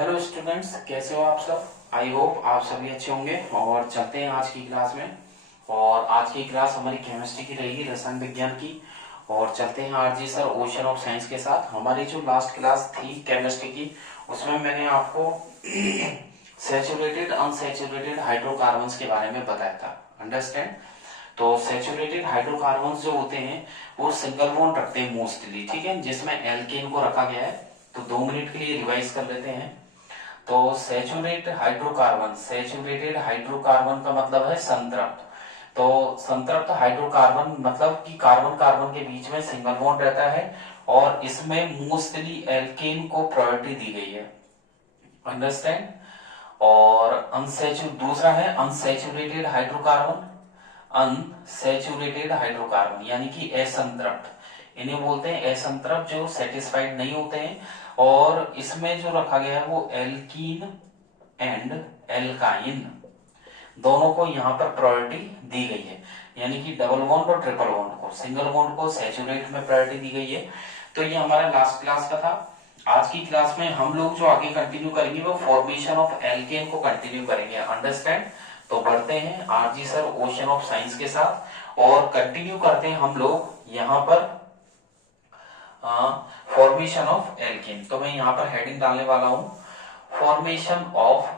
Hello students, कैसे हो आप सब। आई होप आप सभी अच्छे होंगे। और चलते हैं आज की क्लास में। और आज की क्लास हमारी केमिस्ट्री की रहेगी, रसायन विज्ञान की। और चलते हैं RG sir ocean of science के साथ। हमारी जो लास्ट क्लास थी केमिस्ट्री की, उसमें मैंने आपको सैचुरेटेड अनसैचुरेटेड हाइड्रोकार्बन्स के बारे में बताया था। अंडरस्टैंड। तो सैचुरेटेड हाइड्रोकार्बन्स जो होते हैं वो सिंगल बॉन्ड रखते हैं मोस्टली, ठीक है, जिसमें एल्केन को रखा गया है। तो 2 मिनट के लिए रिवाइज कर लेते हैं। तो सैचुरेटेड हाइड्रोकार्बन का मतलब है संतृप्त। तो संतृप्त हाइड्रोकार्बन मतलब कि कार्बन कार्बन के बीच में सिंगल बॉन्ड रहता है और इसमें मोस्टली एल्केन को प्रायोरिटी दी गई है। अंडरस्टैंड। और दूसरा है अनसैचुरेटेड हाइड्रोकार्बन। अनसैचुरेटेड हाइड्रोकार्बन यानी कि असंतृप्त, इन्हें बोलते हैं असंतृप्त, जो सेटिस्फाइड नहीं होते हैं। और इसमें जो रखा गया है वो एल्कीन एंड एल्काइन, दोनों को यहाँ पर प्रायोरिटी दी गई है। यानी कि डबल बॉन्ड और ट्रिपल बॉन्ड को, सिंगल बॉन्ड को सैचुरेट में प्रायोरिटी दी गई है। तो ये हमारा लास्ट क्लास का था। आज की क्लास में हम लोग जो आगे कंटिन्यू करेंगे वो फॉर्मेशन ऑफ एल्केन को कंटिन्यू करेंगे। अंडरस्टैंड। तो बढ़ते हैं RG sir ocean of science के साथ और कंटिन्यू करते हैं हम लोग यहाँ पर फॉर्मेशन ऑफ एल्केन। तो मैं यहाँ पर हेडिंग डालने वाला हूं, फॉर्मेशन ऑफ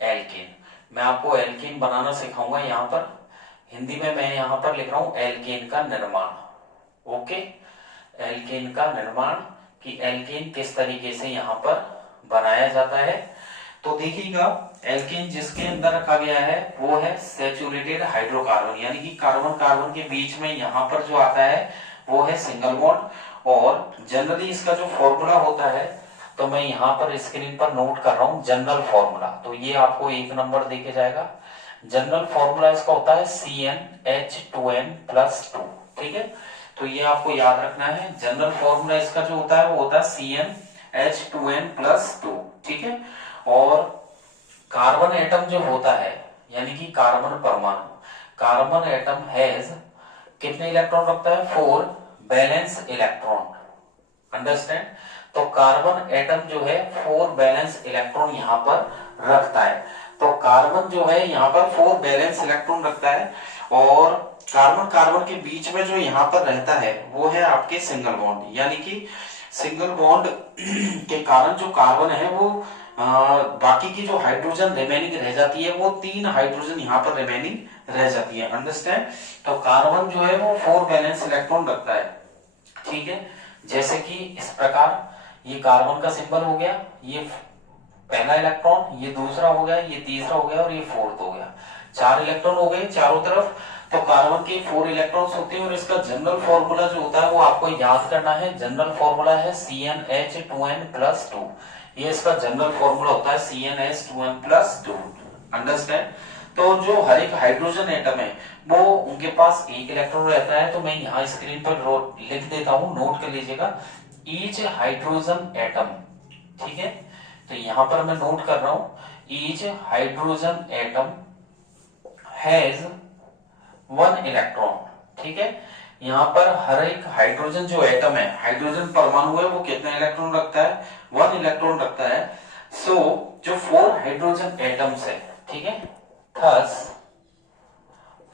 एल्केन। मैं आपको एल्केन बनाना सिखाऊंगा। यहाँ पर हिंदी में मैं यहाँ पर लिख रहा हूं एल्केन का निर्माण। ओके, एल्केन का निर्माण कि एल्केन किस तरीके से यहाँ पर बनाया जाता है। तो देखिएगा, एल्केन जिसके अंदर रखा गया है वो है सैचुरेटेड हाइड्रोकार्बन, यानी कि कार्बन कार्बन के बीच में यहाँ पर जो आता है वो है सिंगल बॉन्ड। और जनरली इसका जो फॉर्मूला होता है, तो मैं यहाँ पर स्क्रीन पर नोट कर रहा हूँ जनरल फॉर्मूला। तो ये आपको 1 नंबर देके जाएगा। जनरल फॉर्मूला इसका होता है CnH2n+2। ठीक है, तो ये आपको याद रखना है। जनरल फॉर्मूला इसका जो होता है वो होता है CnH2n+2। ठीक है। और कार्बन एटम जो होता है, यानी कि कार्बन परमाणु, कार्बन एटम हैज कितने इलेक्ट्रॉन रखता है? 4 बैलेंस इलेक्ट्रॉन। अंडरस्टैंड। तो कार्बन एटम जो है 4 बैलेंस इलेक्ट्रॉन यहाँ पर रखता है। तो कार्बन जो है यहाँ पर 4 बैलेंस इलेक्ट्रॉन रखता है। और कार्बन कार्बन के बीच में जो यहाँ पर रहता है वो है आपके सिंगल बॉन्ड, यानी कि सिंगल बॉन्ड के कारण जो कार्बन है वो बाकी की जो हाइड्रोजन रिमेनिंग रह जाती है वो 3 हाइड्रोजन यहाँ पर रिमेनिंग रह जाती है। अंडरस्टैंड। तो कार्बन जो है वो 4 बैलेंस इलेक्ट्रॉन रखता है। ठीक है, जैसे कि इस प्रकार ये कार्बन का सिंबल हो गया, ये पहला इलेक्ट्रॉन, ये दूसरा हो गया, ये तीसरा हो गया और ये फोर्थ हो गया। 4 इलेक्ट्रॉन हो गए चारों तरफ। तो कार्बन के 4 इलेक्ट्रॉन्स होते हैं और इसका जनरल फॉर्मूला जो होता है वो आपको याद करना है। जनरल फॉर्मूला है CnH2n+2। ये इसका जनरल फॉर्मूला होता है CnH2n+2। अंडरस्टैंड। तो जो हर एक हाइड्रोजन एटम है वो उनके पास 1 इलेक्ट्रॉन रहता है। तो मैं यहाँ स्क्रीन पर लिख देता हूं, नोट कर लीजिएगा, ईच हाइड्रोजन एटम। ठीक है, तो यहां पर मैं नोट कर रहा हूं, each hydrogen atom has 1 electron. ठीक है, यहाँ पर हर एक हाइड्रोजन जो एटम है, हाइड्रोजन परमाणु है, वो कितना इलेक्ट्रॉन रखता है? 1 इलेक्ट्रॉन रखता है। सो जो 4 हाइड्रोजन एटम्स है, ठीक है, thus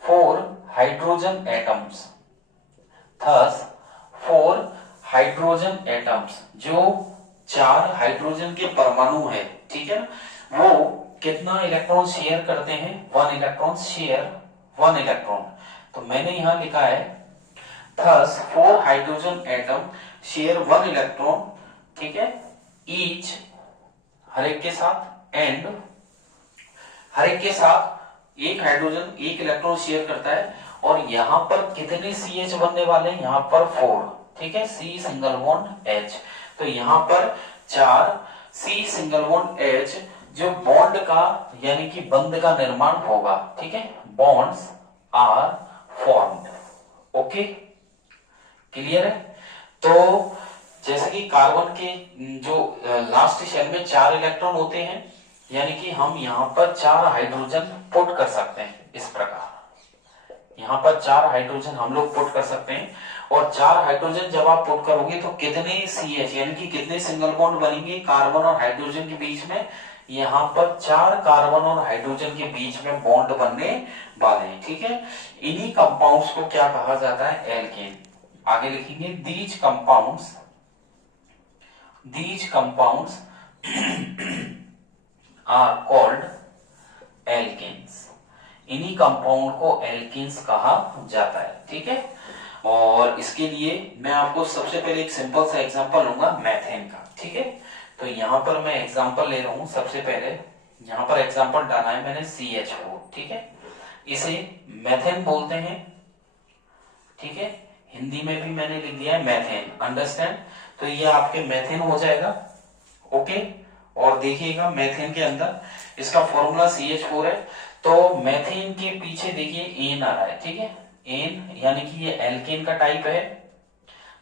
4 hydrogen atoms, thus 4 hydrogen atoms, जो 4 हाइड्रोजन के परमाणु है, ठीक है, वो कितना इलेक्ट्रॉन शेयर करते हैं? 1 इलेक्ट्रॉन शेयर, 1 इलेक्ट्रॉन। तो मैंने यहां लिखा है thus 4 hydrogen atom share 1 electron. ठीक है, ईच हर एक के साथ, एंड हर एक के साथ एक हाइड्रोजन 1 इलेक्ट्रॉन शेयर करता है। और यहां पर कितने CH बनने वाले हैं? यहां पर 4। ठीक है, C सिंगल बॉन्ड H। तो यहां पर 4 C सिंगल बॉन्ड H जो बॉन्ड का यानी कि बंध का निर्माण होगा। ठीक है, bonds are formed. Okay, clear है। तो जैसे कि कार्बन के जो लास्ट शेल में 4 इलेक्ट्रॉन होते हैं, यानी कि हम यहाँ पर 4 हाइड्रोजन पुट कर सकते हैं। इस प्रकार यहाँ पर 4 हाइड्रोजन हम लोग पुट कर सकते हैं। और 4 हाइड्रोजन जब आप पुट करोगे तो कितने CH यानी कि कितने सिंगल बॉन्ड बनेंगे कार्बन और हाइड्रोजन के बीच में, यहाँ पर 4 कार्बन और हाइड्रोजन के बीच में बॉन्ड बनने वाले हैं, ठीक है। इन्हीं कंपाउंड्स को क्या कहा जाता है, एल्केन। आगे लिखेंगे these compounds are called alkenes। इन्हीं कंपाउंड को एल्केन्स कहा जाता है, ठीक है। और इसके लिए मैं आपको सबसे पहले एक सिंपल सा एग्जांपल लूंगा मेथेन का, ठीक है। तो यहाँ पर मैं एग्जांपल ले रहा हूं, सबसे पहले यहाँ पर एग्जांपल डाला है मैंने CH4, ठीक है। इसे मेथेन बोलते हैं, ठीक है। हिंदी में भी मैंने लिख दिया है मेथेन, अंडरस्टैंड। तो ये आपके मेथेन हो जाएगा, ओके। और देखिएगा मेथेन के अंदर इसका फॉर्मूला CH4 है, तो मेथेन के पीछे देखिए एन आ रहा है, ठीक है। एन यानी कि ये एल्केन का टाइप है,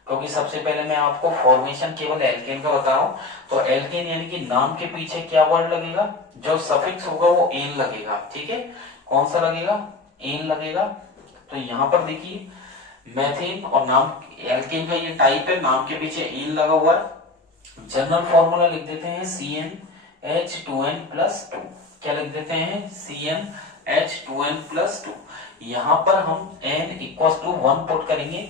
क्योंकि सबसे पहले मैं आपको फॉर्मेशन केवल एल्केन का बता रहा हूं। तो एल्केन यानी कि नाम के पीछे क्या वर्ड लगेगा, जो सफिक्स होगा वो एन लगेगा, ठीक है। कौन सा लगेगा, एन लगेगा। तो यहां पर देखिए मेथेन और नाम एल्केन का ये टाइप है, नाम के पीछे एन लगा हुआ है। जनरल फॉर्मूला लिख देते हैं CnH2n+2। क्या लिख देते हैं, CnH2n+2। यहां पर हम n=1 पुट करेंगे,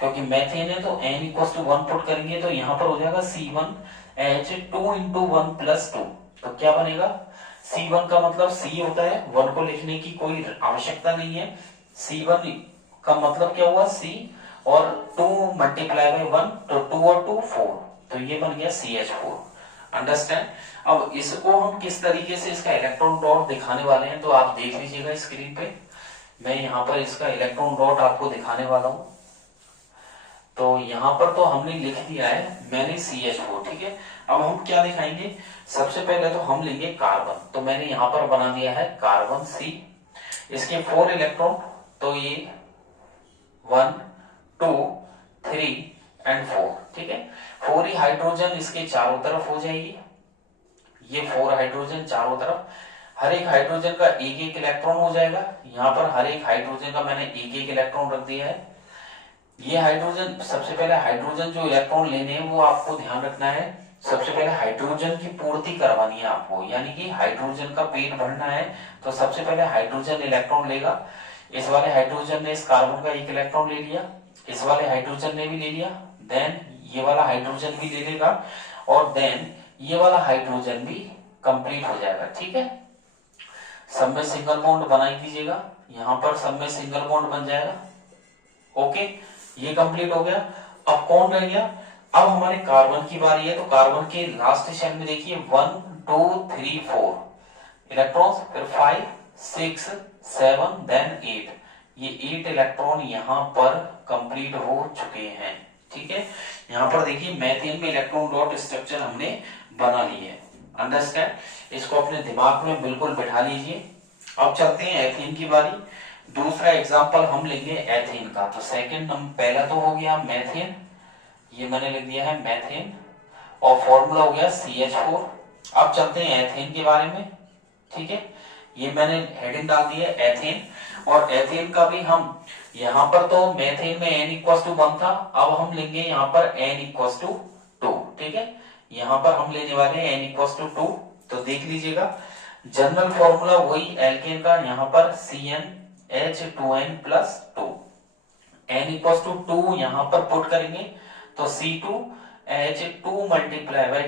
क्योंकि मेथेन है तो n=1 पुट करेंगे, तो यहां पर हो जाएगा C1H2 × 1 + 2। तो क्या बनेगा, C1 का मतलब C होता है, 1 को लिखने की कोई आवश्यकता नहीं है। C1 का मतलब क्या हुआ, C, और 2 × 1, तो 2 और 2 4, तो ये बन गया CH4, अंडरस्टैंड। अब इसको हम किस तरीके से इसका इलेक्ट्रॉन डॉट दिखाने वाले हैं, तो आप देख लीजिएगा स्क्रीन पे। मैं यहाँ पर इसका इलेक्ट्रॉन डॉट आपको दिखाने वाला हूं। तो यहाँ पर तो हमने लिख दिया है मैंने CH4, ठीक है। अब हम क्या दिखाएंगे, सबसे पहले तो हम लेंगे कार्बन। तो मैंने यहाँ पर बना दिया है कार्बन C, इसके 4 इलेक्ट्रॉन, तो ये 1 2 3 एंड 4, ठीक है। 4 ही हाइड्रोजन इसके चारों तरफ हो जाएगी, ये 4 हाइड्रोजन चारों तरफ, हर एक हाइड्रोजन का एक एक इलेक्ट्रॉन हो जाएगा। यहाँ पर हर एक हाइड्रोजन का मैंने एक एक इलेक्ट्रॉन रख दिया है। ये हाइड्रोजन, सबसे पहले हाइड्रोजन जो इलेक्ट्रॉन लेने हैं वो आपको ध्यान रखना है, सबसे पहले हाइड्रोजन की पूर्ति करवानी है आपको, यानी कि हाइड्रोजन का पेट भरना है। तो सबसे पहले हाइड्रोजन इलेक्ट्रॉन लेगा, इस वाले हाइड्रोजन ने इस कार्बन का एक इलेक्ट्रॉन ले लिया, इस वाले हाइड्रोजन ने भी ले लिया, देन ये वाला हाइड्रोजन भी ले लेगा, और देन ये वाला हाइड्रोजन भी कंप्लीट हो जाएगा, ठीक है। सब में सिंगल बॉन्ड बनाई दीजिएगा, यहां पर सब में सिंगल बॉन्ड बन जाएगा, ओके। ये कंप्लीट हो गया। अब कौन रह गया, अब हमारे कार्बन की बारी है। तो कार्बन के लास्ट शेल में देखिए 1 2 3 4 इलेक्ट्रॉन्स, फिर 5 6 7 देन 8, ये 8 इलेक्ट्रॉन यहाँ पर कंप्लीट हो चुके हैं, ठीक है। यहाँ पर देखिए मेथेन में इलेक्ट्रॉन डॉट स्ट्रक्चर हमने बना ली है, अंडरस्टैंड। इसको अपने दिमाग में बिल्कुल बैठा लीजिए। अब चलते हैं एथेन की बारी। दूसरा एग्जांपल हम लेंगे एथेन का। तो सेकंड नंबर, पहला तो हो गया मेथेन, ये मैंने लिख दिया है मेथेन, और फॉर्मूला हो गया CH4। अब चलते हैं एथेन के बारे में, ठीक है। ये मैंने हेडिंग डाल दी है एथेन, और एथेन का भी हम यहाँ पर तो मेथेन में n=1 था, अब हम लेंगे यहाँ पर n=2, ठीक है। यहाँ पर हम लेने वाले हैं n=2। तो देख लीजिएगा जनरल फॉर्मूला वही एल्केन का, यहाँ पर CnH2n+2, n=2 यहाँ पर पुट करेंगे, तो C2H2 ×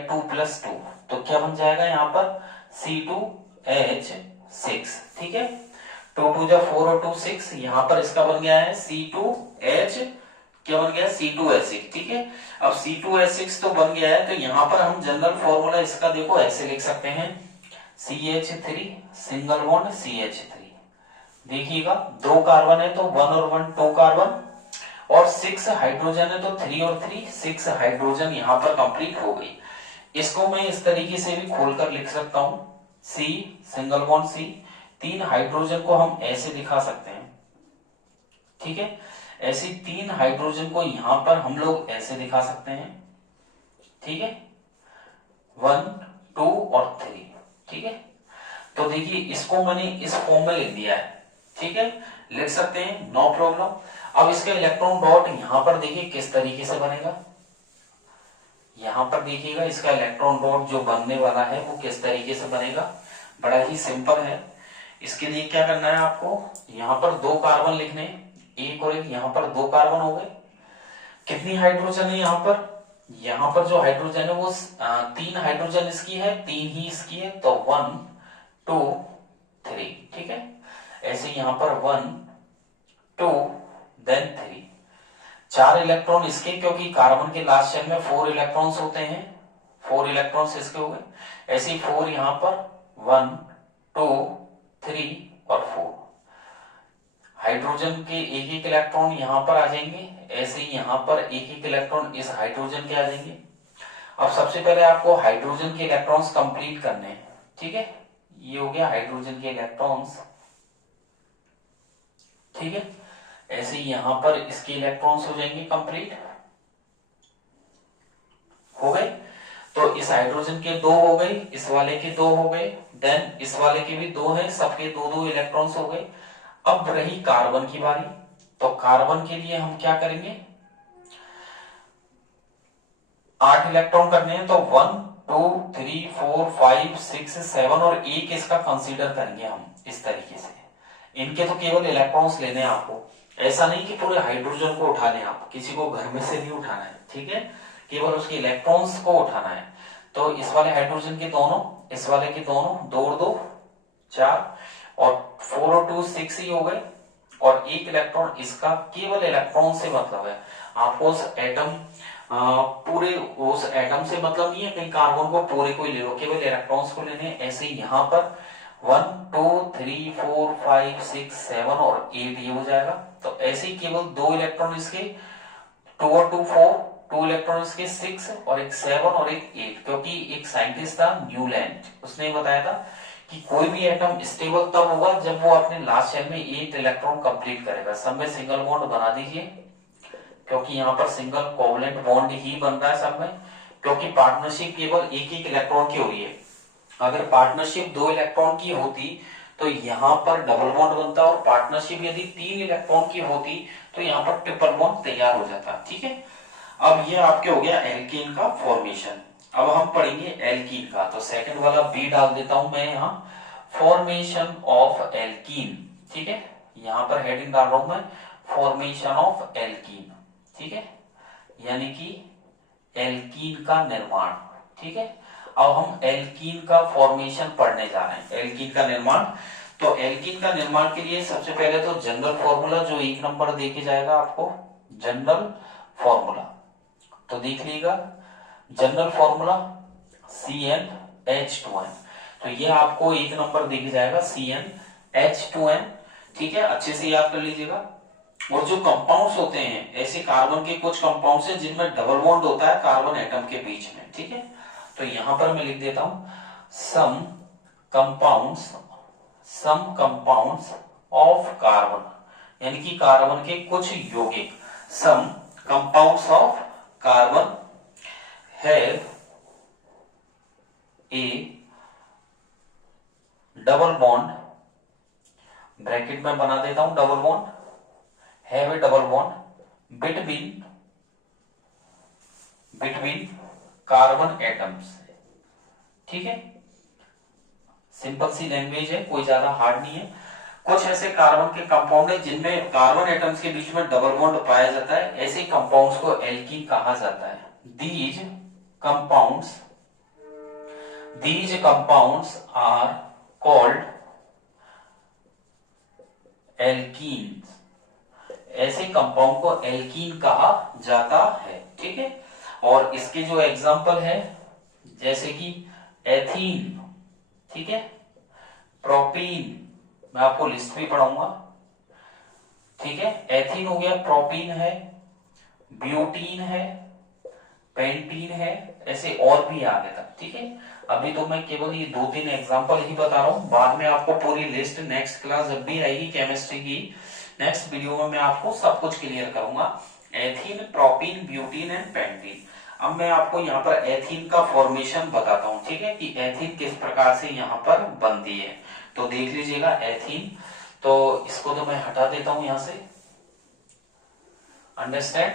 2 + 2, तो क्या बन जाएगा यहाँ पर C2H6, ठीक है। 2 2 4 और 2 6, यहाँ पर इसका बन गया है C2H, क्या बन गया C2H6, ठीक है। अब C2H6 तो बन गया है, तो यहाँ पर हम जनरल फॉर्मूला इसका देखो ऐसे लिख सकते हैं CH3 सिंगल बॉन्ड CH3। देखिएगा 2 कार्बन है तो 1 और 1 2 कार्बन, और 6 हाइड्रोजन है तो 3 और 3 6 हाइड्रोजन यहाँ पर कंप्लीट हो गई। इसको मैं इस तरीके से भी खोलकर लिख सकता हूं, C single bond C, 3 hydrogen को हम ऐसे दिखा सकते हैं, ठीक है। ऐसे 3 हाइड्रोजन को यहां पर हम लोग ऐसे दिखा सकते हैं, ठीक है, 1 2 और 3, ठीक है। तो देखिए इसको मैंने इस फॉर्म में लिख दिया है, ठीक है, लिख सकते हैं, नो प्रॉब्लम। अब इसका इलेक्ट्रॉन डॉट यहां पर देखिए किस तरीके से बनेगा, यहां पर देखिएगा इसका इलेक्ट्रॉन डॉट जो बनने वाला है वो किस तरीके से बनेगा, बड़ा ही सिंपल है। इसके लिए क्या करना है आपको, यहां पर 2 कार्बन लिखने, एक और एक, यहां पर 2 कार्बन हो गए। कितनी हाइड्रोजन है यहां पर जो हाइड्रोजन है वो 3 हाइड्रोजन इसकी है, 3 ही इसकी है, तो 1 2 3, ठीक है। ऐसे यहां पर 1 2 देन 3, 4 इलेक्ट्रॉन इसके, क्योंकि कार्बन के लास्ट शेल में 4 इलेक्ट्रॉन्स होते हैं, 4 इलेक्ट्रॉन्स इसके हो गए। ऐसे ही 4 यहां पर 1 2 3 और 4, हाइड्रोजन के एक एक इलेक्ट्रॉन यहां पर आ जाएंगे, ऐसे ही यहां पर एक एक इलेक्ट्रॉन इस हाइड्रोजन के आ जाएंगे। अब सबसे पहले आपको हाइड्रोजन के इलेक्ट्रॉन्स कंप्लीट करने हैं, ठीक है। ये हो गया हाइड्रोजन के इलेक्ट्रॉन्स, ठीक है। ऐसे ही यहां पर इसके इलेक्ट्रॉन्स हो जाएंगे कंप्लीट, हो गए। तो इस हाइड्रोजन के 2 हो गए, इस वाले के 2 हो गए, देन इस वाले के भी 2 है, सबके 2 इलेक्ट्रॉन्स हो गए। अब रही कार्बन की बारी, तो कार्बन के लिए हम क्या करेंगे, 8 इलेक्ट्रॉन करने हैं, तो 1 2 3 4 5 6 7 और एक इसका कंसीडर करेंगे हम इस तरीके से। इनके तो केवल इलेक्ट्रॉन्स लेने हैं आपको, ऐसा नहीं कि पूरे हाइड्रोजन को उठा लें, आप किसी को घर में से नहीं उठाना है, ठीक है, केवल उसके इलेक्ट्रॉन्स को उठाना है। तो इस वाले हाइड्रोजन के दोनों, इस वाले के दोनों, 2 और 2 4, और 4 और 2 6 ही हो गए, और एक इलेक्ट्रॉन इसका, केवल इलेक्ट्रॉन से मतलब है आपको उस एटम, पूरे उस एटम से मतलब नहीं है कहीं कार्बन को पूरे को ही ले लो, केवल इलेक्ट्रॉन्स को लेने। ऐसे यहाँ पर 1 2 3 4 5 6 7 और 8 ये हो जाएगा। तो ऐसे ही केवल 2 इलेक्ट्रॉन इसके, 2 और 2 4, 2 इलेक्ट्रॉन इसके 6 और एक 7 और एक 8, क्योंकि एक साइंटिस्ट था न्यूलैंड, उसने बताया था कि कोई भी एटम स्टेबल तब होगा जब वो अपने लास्ट शेल में 8 इलेक्ट्रॉन कंप्लीट करेगा। सब में सिंगल बॉन्ड बना दीजिए, क्योंकि यहाँ पर सिंगल कोवलेंट बॉन्ड ही बन रहा है सब में, क्योंकि पार्टनरशिप केवल एक एक इलेक्ट्रॉन की हो रही है। अगर पार्टनरशिप 2 इलेक्ट्रॉन की होती तो यहाँ पर डबल बॉन्ड बनता, और पार्टनरशिप यदि 3 इलेक्ट्रॉन की होती तो यहाँ पर ट्रिपल बॉन्ड तैयार हो जाता, ठीक है। अब ये आपके हो गया एल्कीन का फॉर्मेशन। अब हम पढ़ेंगे एल्कीन का, तो सेकंड वाला बी डाल देता हूं मैं यहाँ, फॉर्मेशन ऑफ एल्कीन, ठीक है। यहाँ पर हेडिंग डाल रहा हूं मैं, फॉर्मेशन ऑफ एल्कीन, ठीक है, यानी कि एल्कीन का निर्माण, ठीक है। अब हम एल्कीन का फॉर्मेशन पढ़ने जा रहे हैं, एल्कीन का निर्माण। तो एल्कीन का निर्माण के लिए सबसे पहले तो जनरल फॉर्मूला जो 1 नंबर देके जाएगा आपको, जनरल फॉर्मूला, तो देख लीजिएगा जनरल फॉर्मूला CnH2n, तो ये आपको 1 नंबर देके जाएगा CnH2n, ठीक है, अच्छे से याद कर लीजिएगा। और जो कंपाउंड्स होते हैं, ऐसे कार्बन के कुछ कंपाउंड्स हैं जिनमें डबल बॉन्ड होता है कार्बन एटम के बीच में, ठीक है। तो यहां पर मैं लिख देता हूं सम कंपाउंड्स ऑफ कार्बन, यानी कि कार्बन के कुछ यौगिक, some compounds of carbon have a double bond, bracket में बना देता हूं double bond, have a double bond between carbon atoms, ठीक है। सिंपल सी लैंग्वेज है, कोई ज्यादा हार्ड नहीं है। कुछ ऐसे कार्बन के कंपाउंड है जिनमें कार्बन एटम्स के बीच में डबल बॉन्ड पाया जाता है, ऐसे कंपाउंड्स को एल्कीन कहा जाता है। These compounds are called alkene, ऐसे कंपाउंड को एल्कीन कहा जाता है, ठीक है। और इसके जो एग्जांपल है, जैसे कि एथीन, ठीक है, प्रोपीन, मैं आपको लिस्ट भी पढ़ाऊंगा, ठीक है। एथीन हो गया, प्रोपीन है, ब्यूटीन है, पेंटीन है, ऐसे और भी आगे तक, ठीक है। अभी तो मैं केवल ये 2-3 एग्जांपल ही बता रहा हूं, बाद में आपको पूरी लिस्ट नेक्स्ट क्लास जब भी आएगी केमिस्ट्री की, नेक्स्ट वीडियो में मैं आपको सब कुछ क्लियर करूंगा। Ethene, propene, butene and pentene. अब मैं आपको यहाँ पर एथीन का फॉर्मेशन बताता हूँ, ठीक है, कि एथीन किस प्रकार से यहाँ पर बनती है। तो देख लीजिएगा एथीन, तो इसको तो मैं हटा देता हूं यहां से, अंडरस्टैंड?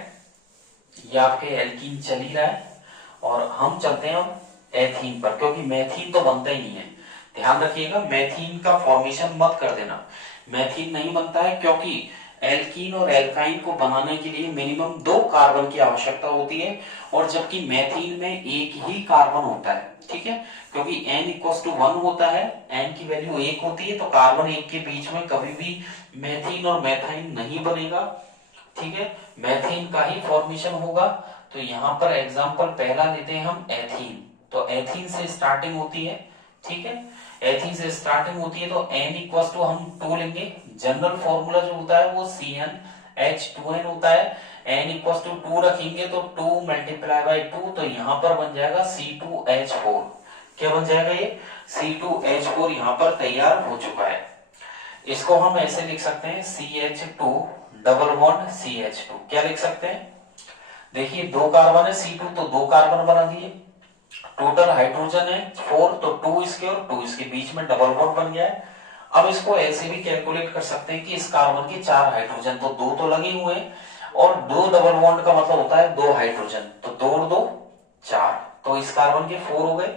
ये आपके एल्कीन चल ही रहा है और हम चलते हैं अब एथीन पर, क्योंकि मेथीन तो बनता ही नहीं है। ध्यान रखिएगा, मेथीन का फॉर्मेशन मत कर देना। मेथीन नहीं बनता है क्योंकि एल्कीन और एल्काइन को बनाने के लिए मिनिमम 2 कार्बन की आवश्यकता होती है, और जबकि मेथीन में एक ही कार्बन होता है। ठीक है, क्योंकि n=1 होता है, n की वैल्यू 1 होती है, तो कार्बन 1 के बीच में कभी भी मेथीन और मेथाइन नहीं बनेगा। ठीक है, मेथीन का ही फॉर्मेशन होगा। तो यहां पर एग्जांपल पहला लेते हैं हम एथीन। तो एथीन से स्टार्टिंग होती है। ठीक है, एथीन से स्टार्टिंग होती है, तो n हम 2 लेंगे। जनरल फॉर्मूला जो होता है वो CnH2n होता है। n=2 रखेंगे तो 2 × 2, तो यहां पर बन जाएगा C2H4। क्या बन जाएगा ये? C2H4 यहां पर तैयार हो चुका है। इसको हम ऐसे लिख सकते हैं CH2 डबल बॉन्ड CH2। क्या लिख सकते हैं? देखिए 2 कार्बन है C2, तो 2 कार्बन बना दिए। टोटल हाइड्रोजन है 4, तो 2 इसके और 2 इसके बीच में डबल बॉन्ड बन गया है। अब इसको ऐसे भी कैलकुलेट कर सकते हैं कि इस कार्बन के 4 हाइड्रोजन, तो 2 तो लगे हुए हैं, और 2 डबल बॉन्ड का मतलब होता है 2 हाइड्रोजन, तो 2 और 2 4, तो इस कार्बन के 4 हो गए।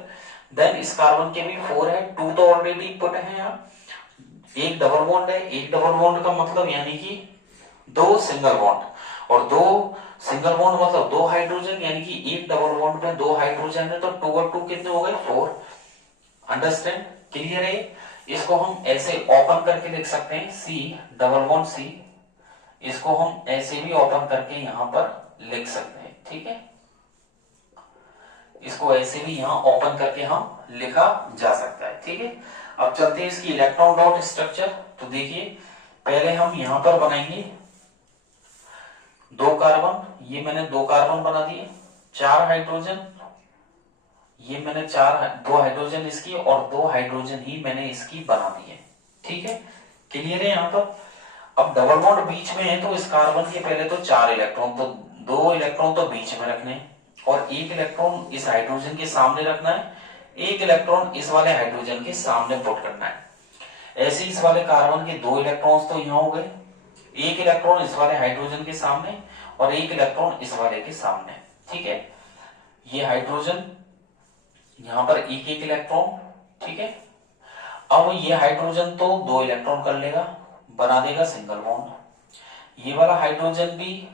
देन इस कार्बन के भी 4 है, 2 तो ऑलरेडी पुट है यहाँ, एक डबल बॉन्ड है। एक डबल बॉन्ड का मतलब यानी कि 2 सिंगल बॉन्ड, और 2 सिंगल बॉन्ड मतलब 2 हाइड्रोजन, यानी कि एक डबल बॉन्ड में 2 हाइड्रोजन है, तो 2 और 2 कितने हो गए? 4। अंडरस्टैंड? क्लियर है? इसको हम ऐसे ओपन करके लिख सकते हैं C डबल बॉन्ड C। इसको हम ऐसे भी ओपन करके यहां पर लिख सकते हैं। ठीक है, इसको ऐसे भी यहां ओपन करके हम लिखा जा सकता है। ठीक है, अब चलते हैं इसकी इलेक्ट्रॉन डॉट स्ट्रक्चर। तो देखिए पहले हम यहां पर बनाएंगे 2 कार्बन, ये मैंने 2 कार्बन बना दिए, 4 हाइड्रोजन, ये मैंने 2 हाइड्रोजन इसकी और 2 हाइड्रोजन ही मैंने इसकी बना दी है। ठीक है, क्लियर है यहाँ पर? अब डबल बॉन्ड बीच में है, तो इस कार्बन के पहले तो 4 इलेक्ट्रॉन, तो 2 इलेक्ट्रॉन तो बीच में रखने हैं, और 1 इलेक्ट्रॉन इस हाइड्रोजन के सामने रखना है, 1 इलेक्ट्रॉन इस वाले हाइड्रोजन के सामने पुट करना है। ऐसे इस वाले कार्बन के 2 इलेक्ट्रॉन्स तो यहाँ हो गए, 1 इलेक्ट्रॉन इस वाले हाइड्रोजन के सामने और 1 इलेक्ट्रॉन इस वाले के सामने। ठीक है, ये हाइड्रोजन यहां पर एक एक इलेक्ट्रॉन। ठीक है, अब ये हाइड्रोजन तो 2 इलेक्ट्रॉन कर लेगा, बना देगा सिंगल बॉन्ड। ये वाला हाइड्रोजन भी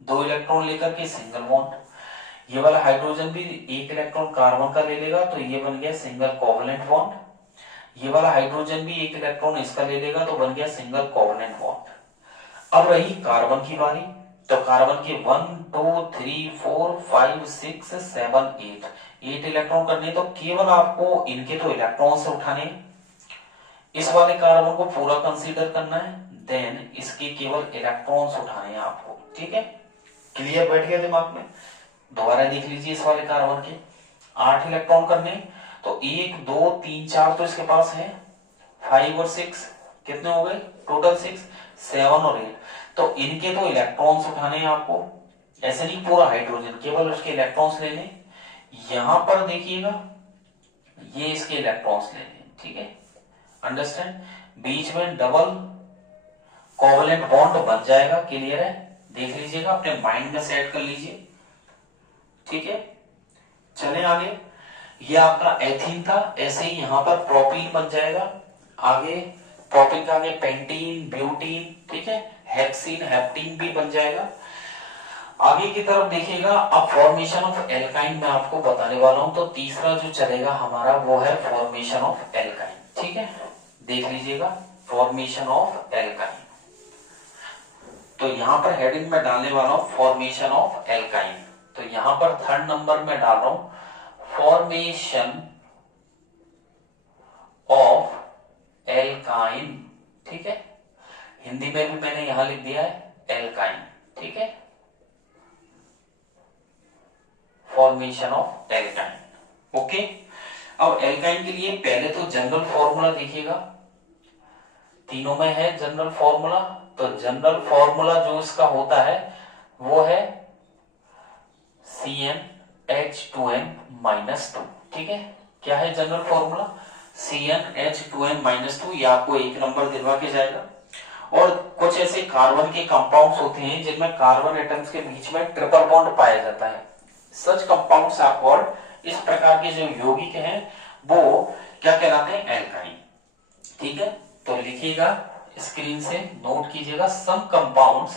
2 इलेक्ट्रॉन लेकर के सिंगल बॉन्ड, ये वाला हाइड्रोजन भी 1 इलेक्ट्रॉन कार्बन का ले लेगा, तो ये बन गया सिंगल कोवलेंट बॉन्ड। ये वाला हाइड्रोजन भी 1 इलेक्ट्रॉन इसका ले लेगा, तो बन गया सिंगल कोवलेंट बॉन्ड। अब रही कार्बन की बारी, तो कार्बन के 1 2 3 4 5 6 7 8 इलेक्ट्रॉन करने, तो केवल आपको इनके तो इलेक्ट्रॉन से उठाने, इस वाले कार्बन को पूरा कंसीडर करना है, देन इसके केवल इलेक्ट्रॉन्स उठाने हैं आपको। ठीक है, क्लियर बैठ गया दिमाग में? दोबारा देख लीजिए, इस वाले कार्बन के 8 इलेक्ट्रॉन करने, तो 1 2 3 4 तो इसके पास है, 5 और 6 कितने हो गए? टोटल 6, 7 और 8, तो इनके तो इलेक्ट्रॉन्स उठाने हैं आपको। ऐसे नहीं पूरा हाइड्रोजन, केवल उसके इलेक्ट्रॉन्स लेने। यहां पर देखिएगा ये इसके इलेक्ट्रॉन्स लेने। ठीक है, अंडरस्टैंड? बीच में डबल कोवलेंट बॉन्ड बन जाएगा। क्लियर है? देख लीजिएगा, अपने माइंड में सेट कर लीजिए। ठीक है, चले आगे। ये आपका एथीन था, ऐसे ही यहां पर प्रोपीन बन जाएगा। आगे प्रोपीन का आगे पेंटीन, ब्यूटीन, ठीक है, हेक्सीन, हेप्टीन भी बन जाएगा। आगे की तरफ देखिएगा, अब फॉर्मेशन ऑफ एल्काइन मैं आपको बताने वाला हूं। तो तीसरा जो चलेगा हमारा वो है फॉर्मेशन ऑफ एल्काइन। ठीक है, देख लीजिएगा, फॉर्मेशन ऑफ एल्काइन। तो यहां पर हेडिंग में डालने वाला हूं फॉर्मेशन ऑफ एल्काइन। तो यहां पर 3rd नंबर में डाल रहा हूं फॉर्मेशन ऑफ एल्काइन। ठीक है, हिंदी में भी मैंने यहां लिख दिया है एल्काइन। ठीक है, फॉर्मेशन ऑफ एल्काइन। ओके, अब एल्काइन के लिए पहले तो जनरल फॉर्मूला देखिएगा, तीनों में है जनरल फॉर्मूला। तो जनरल फॉर्मूला जो इसका होता है वो है CnH2n-2। ठीक है, क्या है जनरल फॉर्मूला? CnH2n-2। ये आपको 1 नंबर दिलवा के जाएगा। और कुछ ऐसे कार्बन के कंपाउंड्स होते हैं जिनमें कार्बन एटम्स के बीच में ट्रिपल बॉन्ड पाया जाता है। सच कंपाउंड्स आर कॉल्ड, इस प्रकार के जो यौगिक हैं वो क्या कहलाते हैं? एल्काइन। ठीक है, तो लिखिएगा स्क्रीन से, नोट कीजिएगा। सम कंपाउंड्स,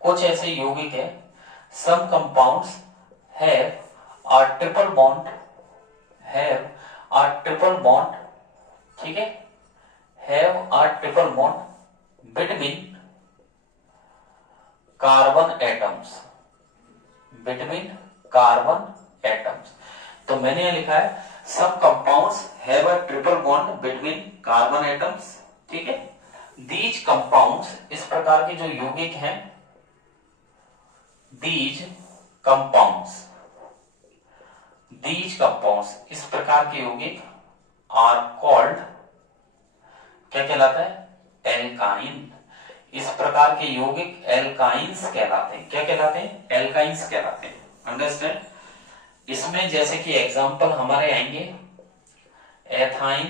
कुछ ऐसे यौगिक है, some compounds have a triple bond, have a triple bond, ठीक है, have a triple bond between carbon atoms, between carbon atoms. तो मैंने यहां लिखा है सब compounds have a triple bond between carbon atoms, ठीक है। दीज कंपाउंड्स, इस प्रकार के जो यौगिक हैं, दीज कंपाउंड्स, दीज कंपाउंड्स, इस प्रकार के यौगिक आर कॉल्ड, क्या कहलाता है? एल्काइन। इस प्रकार के यौगिक एल्काइंस कहलाते हैं। क्या कहलाते हैं? एल्काइंस कहलाते हैं। अंडरस्टैंड? इसमें जैसे कि एग्जांपल हमारे आएंगे एथाइन,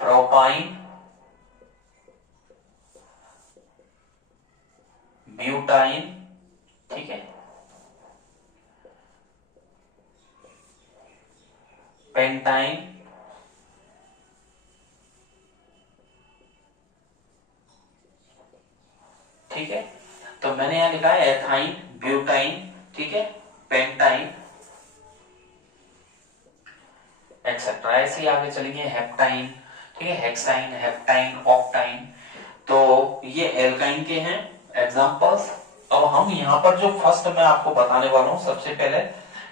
प्रोपाइन, ब्यूटाइन, ठीक है, पेंटाइन, ठीक है। तो मैंने यहां लिखा है एथाइन, ब्यूटाइन, ठीक है, पेंटाइन, एक्सेट्रा। ऐसे ही आगे चलेंगे हेप्टाइन, ठीक है, हेक्साइन, हेप्टाइन, ऑक्टाइन। तो ये एल्काइन के हैं एग्जांपल्स। अब हम यहां पर जो फर्स्ट मैं आपको बताने वाला हूं, सबसे पहले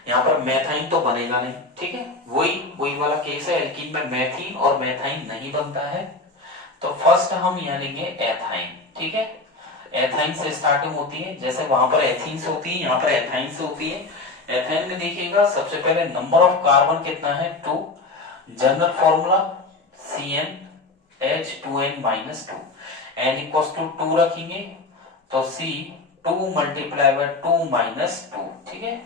यहां पर मेथाइन तो बनेगा नहीं, ठीक है, वही वाला केस है, एल्कीन में मेथीन और मेथाइन नहीं बनता है। तो फर्स्ट हम यहां लेंगे एथाइन, ठीक है। एथाइन से स्टार्टिंग होती है, जैसे वहां पर एथीन से होती है, यहाँ पर एथाइन से होती है। एथाइन में देखिएगा सबसे पहले नंबर ऑफ कार्बन कितना है? 2। General formula CnH2n-2, n equals to 2 रखेंगे तो C 2 मल्टीप्लाई बाय 2 माइनस 2, ठीक है।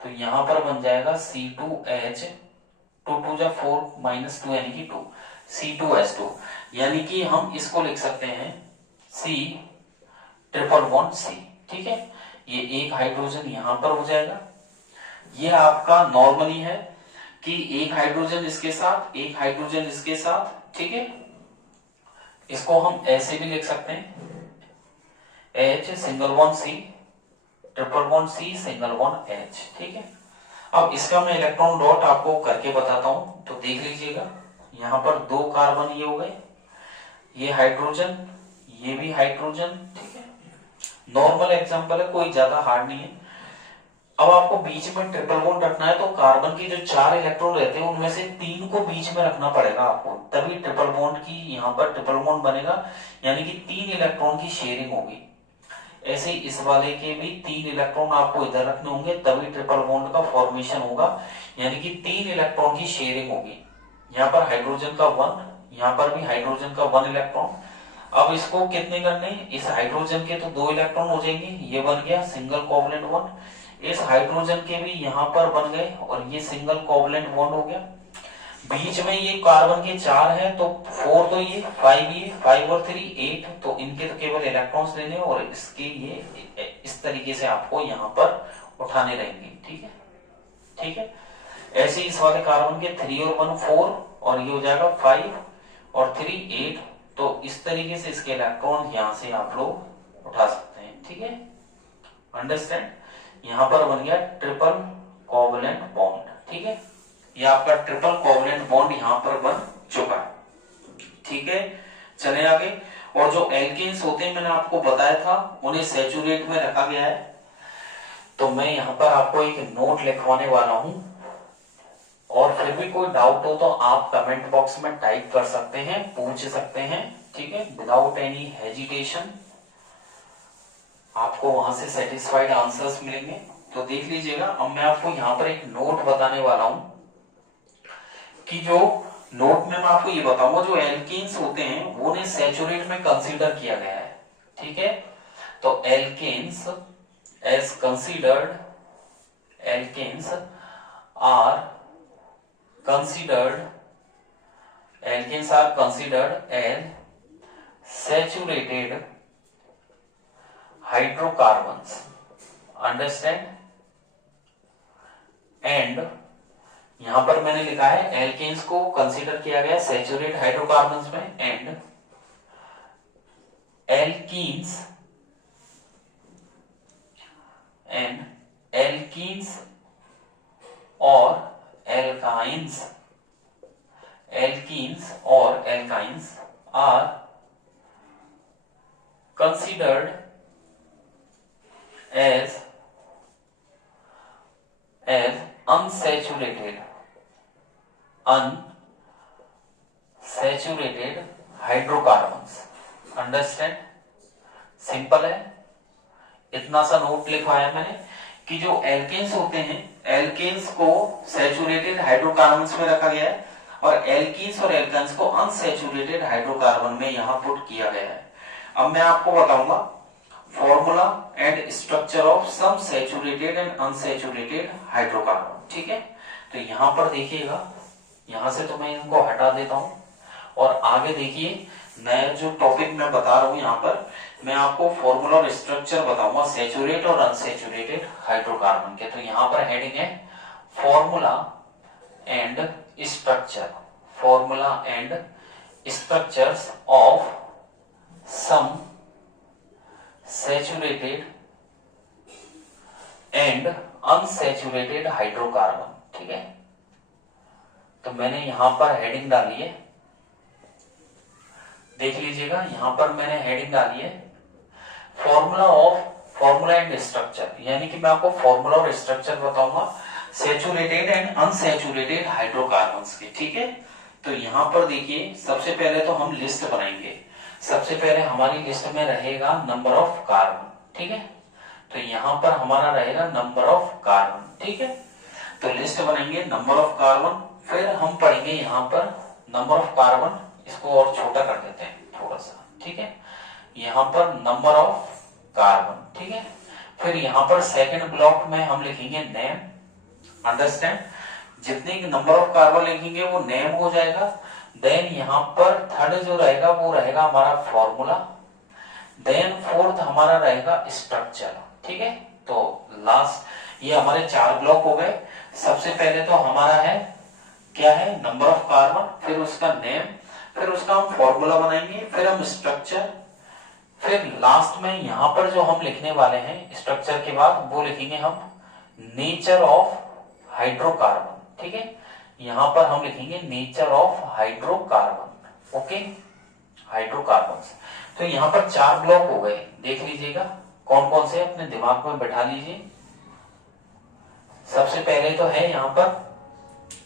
तो यहां पर बन जाएगा C2H, 2 2 जा 4 माइनस 2 यानी कि 2, C2H2। यानी कि हम इसको लिख सकते हैं C ट्रिपल बॉन्ड C, ठीक है। ये एक हाइड्रोजन यहां पर हो जाएगा। ये आपका नॉर्मली है कि एक हाइड्रोजन इसके साथ, एक हाइड्रोजन इसके साथ, ठीक है। इसको हम ऐसे भी लिख सकते हैं H single bond C, triple bond C, single bond H, ठीक है। अब इसका मैं इलेक्ट्रॉन डॉट आपको करके बताता हूं, तो देख लीजिएगा। यहां पर 2 कार्बन ये हो गए, ये हाइड्रोजन, ये भी हाइड्रोजन, ठीक है। नॉर्मल एग्जांपल है, कोई ज्यादा हार्ड नहीं है। अब आपको बीच में ट्रिपल बॉन्ड रखना है, तो कार्बन की जो 4 इलेक्ट्रॉन रहते हैं उनमें से 3 को बीच में रखना पड़ेगा आपको, तभी ट्रिपल बॉन्ड की यहाँ पर ट्रिपल बॉन्ड बनेगा, यानी कि 3 इलेक्ट्रॉन की शेयरिंग होगी। ऐसे ही इस वाले के भी 3 इलेक्ट्रॉन आपको इधर रखने होंगे, तभी ट्रिपल बॉन्ड का फॉर्मेशन होगा, यानी कि 3 इलेक्ट्रॉन की शेयरिंग होगी। यहाँ पर हाइड्रोजन का 1, यहाँ पर भी हाइड्रोजन का 1 इलेक्ट्रॉन। अब इसको कितने करने? इस हाइड्रोजन के तो 2 इलेक्ट्रॉन हो जाएंगे, ये बन गया सिंगल कोवलेंट बॉन्ड। इस हाइड्रोजन के भी यहां पर बन गए और ये सिंगल कोवलेंट बॉन्ड हो गया। बीच में ये कार्बन के 4 है, तो 4 तो ये 5, ये 5 और 3 8, तो इनके तो केवल इलेक्ट्रॉन्स लेने और इसके ये इस तरीके से आपको यहां पर उठाने रहेंगे, ठीक है, ठीक है। ऐसे ही इस वाले कार्बन के 3 और 1 4, और ये हो जाएगा 5 और 3 8, तो इस तरीके से इसके इलेक्ट्रॉन यहां से आप लोग उठा सकते हैं, ठीक है। अंडरस्टैंड? यहां पर बन गया ट्रिपल कोवलेंट बॉन्ड, ठीक है। ये आपका ट्रिपल कोवलेंट बॉन्ड यहां पर बन चुका है, ठीक है। चले आगे। और जो एल्केन्स होते हैं मैंने आपको बताया था, उन्हें सैचुरेट में रखा गया है। तो मैं यहां पर आपको एक नोट लिखवाने वाला हूं, और फिर भी कोई डाउट हो तो आप कमेंट बॉक्स में टाइप कर सकते हैं, पूछ सकते हैं, ठीक है, विदाउट एनी हेजिटेशन। आपको वहां से सेटिस्फाइड आंसर्स मिलेंगे। तो देख लीजिएगा। अब मैं आपको यहाँ पर एक नोट बताने वाला हूं, कि जो नोट में मैं आपको ये बताऊंगा, जो एल्केन्स होते हैं वो उन्हें सैचुरेट में कंसीडर किया गया है, ठीक है। तो alkanes as considered, alkanes are considered Alkenes are considered as saturated hydrocarbons. Understand? And यहां पर मैंने लिखा है एल्केन्स को कंसीडर किया गया सैचुरेट हाइड्रोकार्बन्स में, एंड एल्कीन्स और alkynes are considered as unsaturated hydrocarbons. Understand? Simple है। इतना सा नोट लिखवाया मैंने कि जो एल्केन्स होते हैं, एल्केन्स को सैचुरेटेड हाइड्रोकार्बन्स में रखा गया है और एल्कीन्स और एल्काइंस को अनसैचुरेटेड हाइड्रोकार्बन में यहां पुट किया गया है। अब मैं आपको बताऊंगा formula and structure of some saturated and unsaturated hydrocarbon. ठीक है, तो यहां पर देखिएगा, यहां से तो मैं इनको हटा देता हूं और आगे देखिए नया जो टॉपिक मैं बता रहा हूं, यहां पर मैं आपको फॉर्मूला और स्ट्रक्चर बताऊंगा सैचुरेट और अनसैचुरेटेड हाइड्रोकार्बन के। तो यहां पर हेडिंग है formula and structures of some saturated and unsaturated hydrocarbon. ठीक है, तो मैंने यहां पर हेडिंग डाली है, देख लीजिएगा। यहां पर मैंने हेडिंग डाली है फॉर्मूला एंड स्ट्रक्चर, यानी कि मैं आपको फॉर्मूला और स्ट्रक्चर बताऊंगा सैचुरेटेड एंड अनसैचुरेटेड हाइड्रोकार्बन्स के। ठीक है, तो यहां पर देखिए सबसे पहले तो हम लिस्ट बनाएंगे। सबसे पहले हमारी लिस्ट में रहेगा नंबर ऑफ कार्बन। ठीक है, तो यहां पर हमारा रहेगा नंबर ऑफ कार्बन। ठीक है, तो लिस्ट बनेंगे नंबर ऑफ कार्बन, फिर हम पढ़ेंगे यहां पर नंबर ऑफ कार्बन, इसको और छोटा कर देते हैं थोड़ा सा। ठीक है, यहां पर नंबर ऑफ कार्बन। ठीक है, फिर यहां पर सेकंड ब्लॉक में हम लिखेंगे नेम। अंडरस्टैंड? जितने नंबर ऑफ कार्बन लिखेंगे वो नेम हो जाएगा। देन यहां पर थर्ड जो रहेगा वो रहेगा हमारा फॉर्मूला। देन फोर्थ हमारा रहेगा स्ट्रक्चर। ठीक है, तो लास्ट ये हमारे 4 ब्लॉक हो गए। सबसे पहले तो हमारा है क्या है, नंबर ऑफ कार्बन, फिर उसका नेम, फिर उसका हम फॉर्मूला बनाएंगे, फिर हम स्ट्रक्चर, फिर लास्ट में यहां पर जो हम लिखने वाले हैं स्ट्रक्चर के बाद वो लिखेंगे हम नेचर ऑफ हाइड्रोकार्बन। ठीक है, यहां पर हम लिखेंगे nature of hydrocarbon. Okay, hydrocarbons. तो यहां पर 4 ब्लॉक हो गए, देख लीजिएगा कौन कौन से, अपने दिमाग में बैठा लीजिए। सबसे पहले तो है यहां पर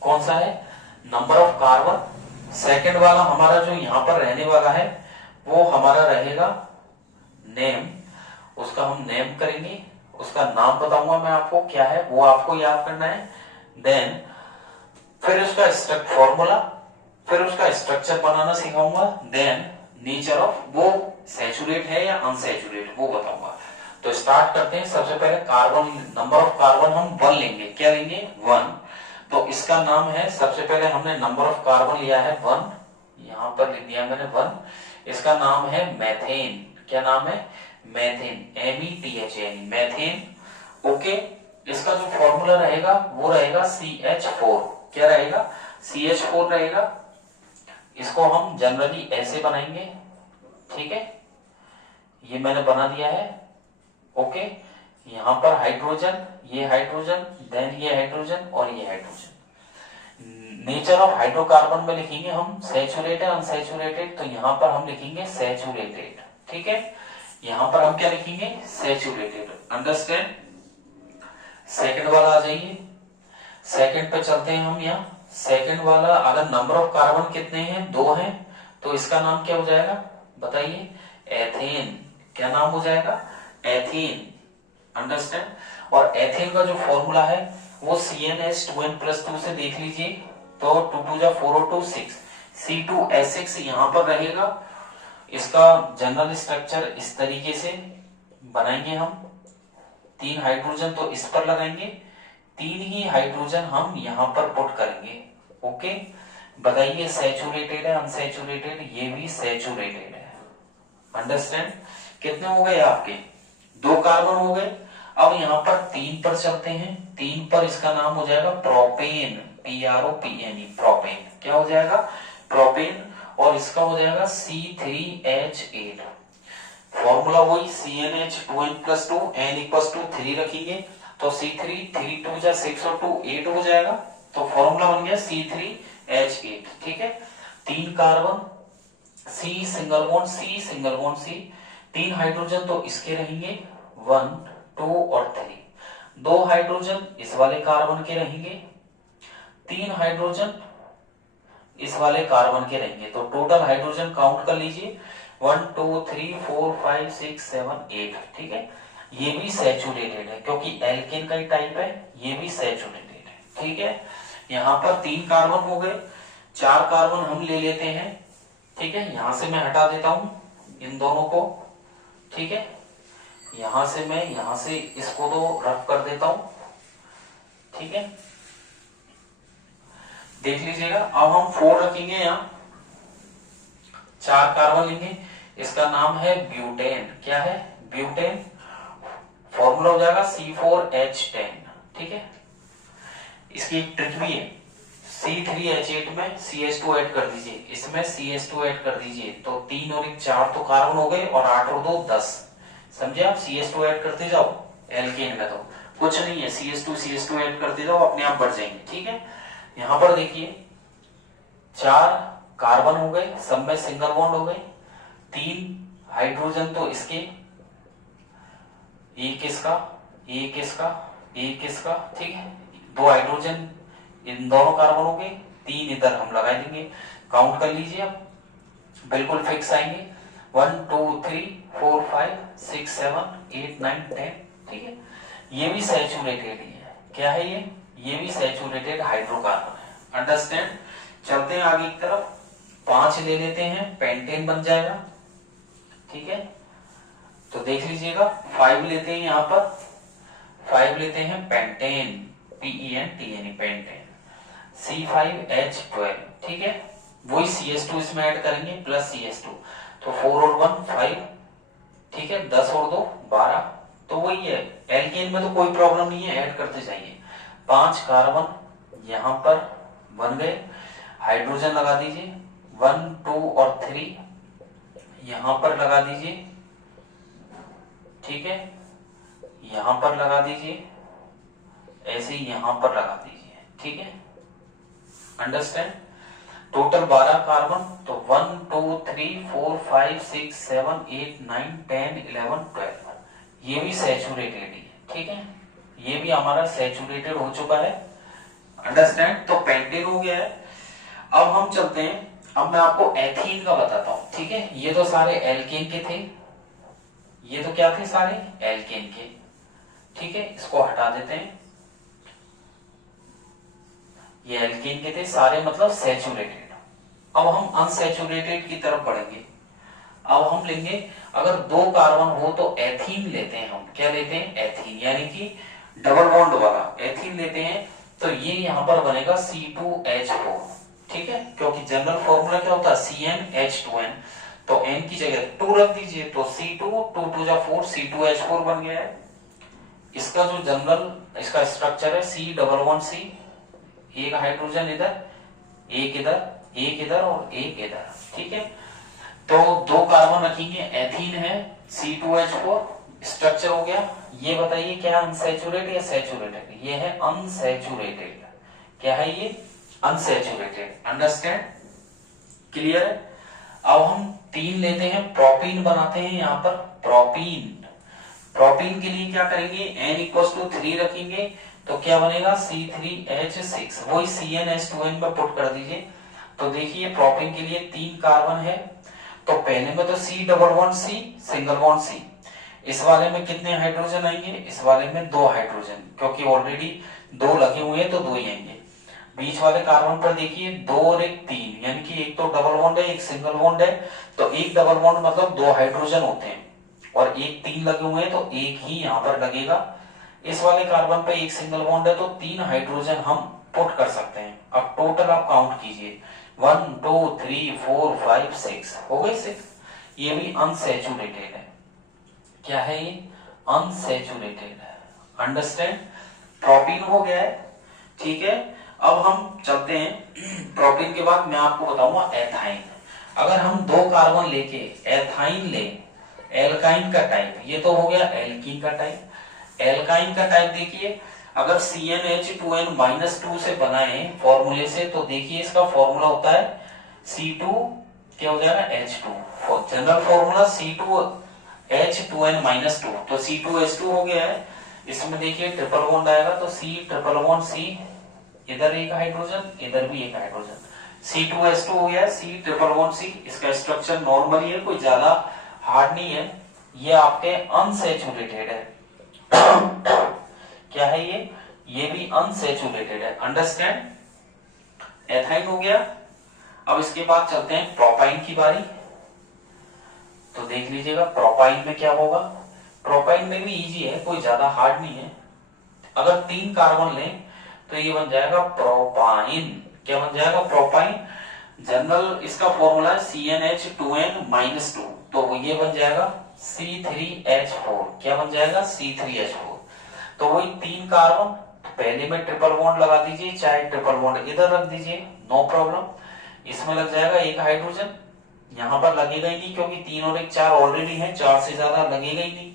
कौन सा है, नंबर ऑफ कार्बन। सेकंड वाला हमारा जो यहां पर रहने वाला है वो हमारा रहेगा नेम, उसका हम नेम करेंगे, उसका नाम बताऊंगा मैं आपको क्या है, वो आपको याद करना है। देन फिर उसका फॉर्मूला, फिर उसका स्ट्रक्चर बनाना सिखाऊंगा। देन नेचर ऑफ, वो सैचुरेट है या अनसैचुरेट वो बताऊंगा। तो स्टार्ट करते हैं। सबसे पहले कार्बन, नंबर ऑफ कार्बन हम 1 लेंगे। क्या लेंगे? 1। तो इसका नाम है, सबसे पहले हमने नंबर ऑफ कार्बन लिया है 1, यहां पर लिख दिया मैंने 1। इसका नाम है मेथेन। क्या नाम है? Methane, METHAN, methane. ओके, इसका जो फॉर्मूला रहेगा वो रहेगा CH4। क्या रहेगा? CH4 रहेगा। इसको हम जनरली ऐसे बनाएंगे। ठीक है, ये मैंने बना दिया है। ओके, यहां पर हाइड्रोजन, ये हाइड्रोजन, देन ये हाइड्रोजन और ये हाइड्रोजन। नेचर ऑफ हाइड्रोकार्बन में लिखेंगे हम सैचुरेटेड अनसैचुरेटेड, तो यहां पर हम लिखेंगे सैचुरेटेड। ठीक है, यहां पर हम क्या लिखेंगे? सैचुरेटेड। अंडरस्टैंड? सेकंड वाला आ जाइए, सेकंड पे चलते हैं हम। यहाँ सेकंड वाला, अगर नंबर ऑफ कार्बन कितने हैं? 2 हैं, तो इसका नाम क्या हो जाएगा बताइए? एथेन। क्या नाम हो जाएगा? एथेन। अंडरस्टैंड? और एथेन का जो फॉर्मूला है वो CnH2n+2 से देख लीजिए, तो 2 2 जा 4 और 2 6, C2H6 यहां पर रहेगा। इसका जनरल स्ट्रक्चर इस तरीके से बनाएंगे हम। 3 हाइड्रोजन तो इस पर लगाएंगे, 3 ही हाइड्रोजन हम यहां पर पुट करेंगे। ओके, बताइए सैचुरेटेड है अनसैचुरेटेड? ये भी सैचुरेटेड है। अंडरस्टैंड? कितने हो गए आपके? 2 कार्बन हो गए। अब यहाँ पर 3 पर चलते हैं। 3 पर इसका नाम हो जाएगा प्रोपेन, PROPNE, प्रोपेन। क्या हो जाएगा? प्रोपेन। और इसका हो जाएगा C3H8। फॉर्मूला वही CnH2n+2 n=3 रखेंगे तो C3 3 2 जा 6 और 2 8 हो जाएगा। तो फॉर्मूला बन गया C3H8। ठीक है, 3 carbon, C single bond C single bond C, 3 hydrogen तो इसके रहेंगे 1 2 और 3, 2 हाइड्रोजन इस वाले कार्बन के रहेंगे, 3 हाइड्रोजन इस वाले कार्बन के रहेंगे। तो टोटल हाइड्रोजन काउंट कर लीजिए 1 2 3 4 5 6 7 8। ठीक है, ये भी सैचुरेटेड है क्योंकि एल्केन का ही टाइप है, ये भी सैचुरेटेड है। ठीक है, यहाँ पर 3 कार्बन हो गए, 4 कार्बन हम ले लेते हैं। ठीक है, यहां से मैं हटा देता हूं इन दोनों को। ठीक है, यहां से मैं यहां से इसको तो रफ कर देता हूं। ठीक है, देख लीजिएगा। अब हम 4 रखेंगे, यहां 4 कार्बन लेंगे, इसका नाम है ब्यूटेन। क्या है? ब्यूटेन। फॉर्मूला हो जाएगा C4H10। ठीक है, इसकी एक ट्रिक भी है, C3H8 में CH2 ऐड कर दीजिए, इसमें CH2 ऐड कर दीजिए, तो 3 और 1 4 तो कार्बन हो गए और 8 और 2 10। समझे आप? CH2 ऐड करते जाओ, एल्केन में तो कुछ नहीं है, CH2 ऐड करते जाओ, अपने आप बढ़ जाएंगे। ठीक है, यहां पर देखिए 4 कार्बन हो गए, सब में सिंगल बॉन्ड हो गए, 3 हाइड्रोजन तो इसके, एक इसका, एक इसका, एक इसका। ठीक है, 2 हाइड्रोजन इन दोनों कार्बनों के, 3 इधर हम लगा देंगे। काउंट कर लीजिए आप, बिल्कुल फिक्स आएंगे 1 2 3 4 5 6 7 8 9 10। ठीक है, ये भी सैचुरेटेड ही है। क्या है ये भी सैचुरेटेड हाइड्रोकार्बन है। अंडरस्टैंड? चलते हैं आगे की तरफ, 5 ले लेते हैं, पेंटेन बन जाएगा। ठीक है, तो देख लीजिएगा 5 लेते हैं, यहां पर 5 लेते हैं पेंटेन, PENTNE, पेंटेन, C5H12। ठीक है, वही CH2 इसमें ऐड करेंगे प्लस CH2, तो 4 और 1 5। ठीक है, 10 और 2 12, तो वही है। एल्केन में तो कोई प्रॉब्लम नहीं है, ऐड करते जाइए। 5 कार्बन यहां पर बन गए, हाइड्रोजन लगा दीजिए 1 2 और 3 यहां पर लगा दीजिए। ठीक है, यहां पर लगा दीजिए, ऐसे ही यहां पर लगा दीजिए। ठीक है, अंडरस्टैंड? टोटल 12 कार्बन, तो 1 2 3 4 5 6 7 8 9 10 11 12, ये भी सैचुरेटेड ही है। ठीक है, ये भी हमारा सैचुरेटेड हो चुका है। अंडरस्टैंड? तो पेंटेन हो गया है। अब हम चलते हैं, अब मैं आपको एथीन का बताता हूं। ठीक है, ये तो सारे एल्केन के थे, ये तो क्या थे? सारे एल्केन के। ठीक है, इसको हटा देते हैं, ये एल्केन के थे सारे, मतलब सैचुरेटेड। अब हम अनसैचुरेटेड की तरफ बढ़ेंगे। अब हम लेंगे, अगर 2 कार्बन हो तो एथीन लेते हैं हम। क्या लेते हैं? एथीन, यानी कि डबल बॉन्ड वाला एथीन लेते हैं। तो ये यहां पर बनेगा C2H4। ठीक है, क्योंकि जनरल फॉर्मूला क्या होता है? CnH2n, तो n की जगह 2 रख दीजिए, तो C2 2 2 जा 4, C2H4 बन गया है। इसका जो जनरल इसका स्ट्रक्चर है C11C, एक हाइड्रोजन इधर, एक इधर, एक इधर और एक इधर। ठीक है, तो 2 कार्बन रखेंगे, एथीन है, C2H4 स्ट्रक्चर हो गया। ये बताइए क्या अनसैचुरेटेड या सैचुरेटेड? ये है अनसैचुरेटेड। क्या है ये? अनसैचुरेटेड। अंडरस्टैंड? क्लियर है? अब हम 3 लेते हैं, प्रोपीन बनाते हैं। यहां पर प्रोपीन, प्रोपीन के लिए क्या करेंगे? n=3 रखेंगे, तो क्या बनेगा? C3H6, वही CnH2n में पुट कर दीजिए। तो देखिए प्रोपीन के लिए 3 कार्बन है, तो पहले में तो C double bond C single bond C, इस वाले में कितने हाइड्रोजन आएंगे? इस वाले में 2 हाइड्रोजन, क्योंकि ऑलरेडी 2 लगे हुए हैं तो 2 ही आएंगे। बीच वाले कार्बन पर देखिए 2 और 1 3, यानी कि एक तो डबल बॉन्ड है, एक सिंगल बॉन्ड है, तो एक डबल बॉन्ड मतलब 2 हाइड्रोजन होते हैं, और एक 3 लगे हुए हैं तो एक ही यहां पर लगेगा। इस वाले कार्बन पे एक सिंगल बॉन्ड है तो 3 हाइड्रोजन हम पुट कर सकते हैं। अब टोटल आप काउंट कीजिए, 1 2 3 4 5 6 हो गई 6। ये भी अनसैचुरेटेड है। क्या है ये? अनसैचुरेटेड है। अंडरस्टैंड? प्रोपीन हो गया है, ठीक है। अब हम चलते हैं प्रोपीन के बाद मैं आपको बताऊंगा एथाइन। अगर हम दो कार्बन लेके एथाइन ले, एल्काइन का टाइप, ये तो हो गया एल्कीन का टाइप। एल्काइन का टाइप देखिए, अगर CnH2n-2 से बनाए फॉर्मूले से, तो देखिए इसका फॉर्मूला होता है C2 क्या हो जाएगा H2। जनरल फॉर्मूला C2H2n-2, तो C2H2 हो गया है। इसमें देखिए ट्रिपल बॉन्ड आएगा तो C ट्रिपल बॉन्ड C, इधर एक हाइड्रोजन इधर भी एक हाइड्रोजन, C2H2 हो गया, C ट्रिपल बॉन्ड C। इसका स्ट्रक्चर नॉर्मली है, कोई ज्यादा हार्ड नहीं है। ये आपके अनसैचुरेटेड है। क्या है ये भी अनसैचुरेटेड है। अंडरस्टैंड? एथाइन हो गया। अब इसके बाद चलते हैं प्रोपाइन की बारी। तो देख लीजिएगा प्रोपाइन में क्या होगा। प्रोपाइन में भी इजी है, कोई ज्यादा हार्ड नहीं है। अगर 3 कार्बन लें तो ये बन जाएगा प्रोपाइन। क्या बन जाएगा? प्रोपाइन। जनरल इसका फॉर्मूला है CnH2n-2, तो ये बन जाएगा C3H4। क्या बन जाएगा? C3H4। तो वही 3 कार्बन, पहले में ट्रिपल बॉन्ड लगा दीजिए, चाहे ट्रिपल बॉन्ड इधर रख दीजिए, नो प्रॉब्लम। इसमें लग जाएगा एक हाइड्रोजन, यहां पर लगेगा ही नहीं क्योंकि 3 और 1 4 ऑलरेडी है, 4 से ज्यादा लगेगा ही नहीं।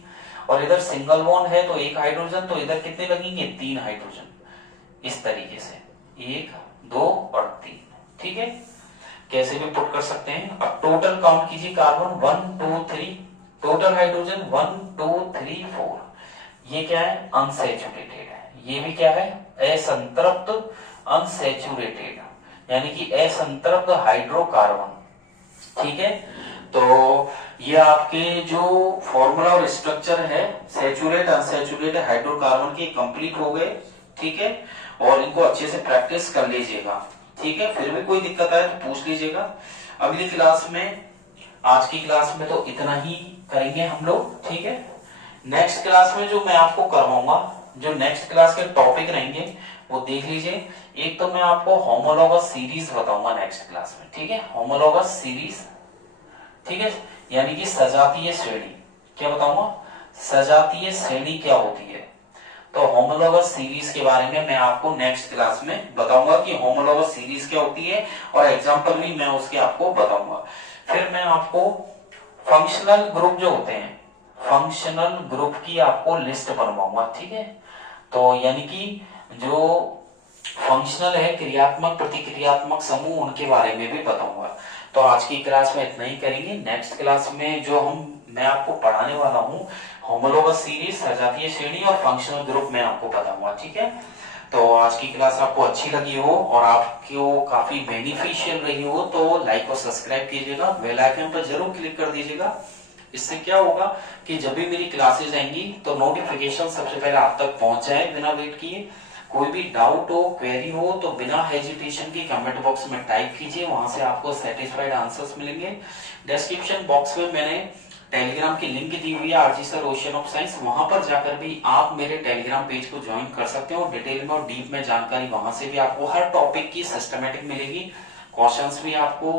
और इधर सिंगल बॉन्ड है तो एक हाइड्रोजन, तो इधर कितने लगेंगे? 3 हाइड्रोजन। इस तरीके से 1 2 और 3, ठीक है। कैसे भी पुट कर सकते हैं। अब टोटल काउंट कीजिए कार्बन 1 2 3, टोटल हाइड्रोजन 1 2 3 4। ये क्या है? अनसैचुरेटेड है। ये भी क्या है? असंतृप्त अनसैचुरेटेड, यानी कि असंतृप्त हाइड्रोकार्बन, ठीक है। तो ये आपके जो फॉर्मूला और स्ट्रक्चर है सैचुरेट अनसैचुरेट हाइड्रोकार्बन के कंप्लीट हो गए, ठीक है। और इनको अच्छे से प्रैक्टिस कर लीजिएगा, ठीक है। फिर भी कोई दिक्कत आए तो पूछ लीजिएगा। अगली क्लास में, आज की क्लास में तो इतना ही करेंगे हम लोग, ठीक है। नेक्स्ट क्लास में जो मैं आपको करवाऊंगा, जो नेक्स्ट क्लास के टॉपिक रहेंगे वो देख लीजिए। एक तो मैं आपको होमोलॉगस सीरीज बताऊंगा नेक्स्ट क्लास में, ठीक है। होमोलॉगस सीरीज, ठीक है, यानी कि सजातीय श्रेणी। क्या बताऊंगा? सजातीय श्रेणी क्या होती है। तो होमोलॉगस सीरीज के बारे में मैं आपको नेक्स्ट क्लास में बताऊंगा कि होमोलॉगस सीरीज क्या होती है, और एग्जांपल भी मैं उसके आपको बताऊंगा। फिर मैं आपको फंक्शनल ग्रुप जो होते हैं, फंक्शनल ग्रुप की आपको लिस्ट बनवाऊंगा, ठीक है। तो यानी कि जो फंक्शनल है, क्रियात्मक प्रतिक्रियात्मक समूह, उनके बारे में भी बताऊंगा। तो आज की क्लास में इतना ही करेंगे। नेक्स्ट क्लास में जो मैं आपको पढ़ाने वाला हूँ होमोलॉगस सीरीज, सजातीय श्रेणी और फंक्शनल ग्रुप में आपको बताऊंगा, ठीक है। तो आज की क्लास आपको अच्छी लगी हो और आपको काफी बेनिफिशियल रही हो तो लाइक और सब्सक्राइब कीजिएगा, बेल आइकन पर जरूर क्लिक कर दीजिएगा। इससे क्या होगा कि जब भी मेरी क्लासेस आएंगी तो नोटिफिकेशन सबसे पहले आप तक पहुंच जाए बिना वेट किए। कोई भी डाउट हो, क्वेरी हो तो बिना हेजिटेशन के कमेंट बॉक्स में टाइप कीजिए, वहां से आपको सेटिस्फाइड आंसर्स मिलेंगे। डिस्क्रिप्शन बॉक्स में मैंने टेलीग्राम की लिंक दी हुई है, RG sir ocean of science. वहां पर जाकर भी आप मेरे टेलीग्राम पेज को ज्वाइन कर सकते हो। डिटेल में और डीप में जानकारी वहां से भी आपको हर टॉपिक की सिस्टमेटिक मिलेगी। क्वेश्चंस भी आपको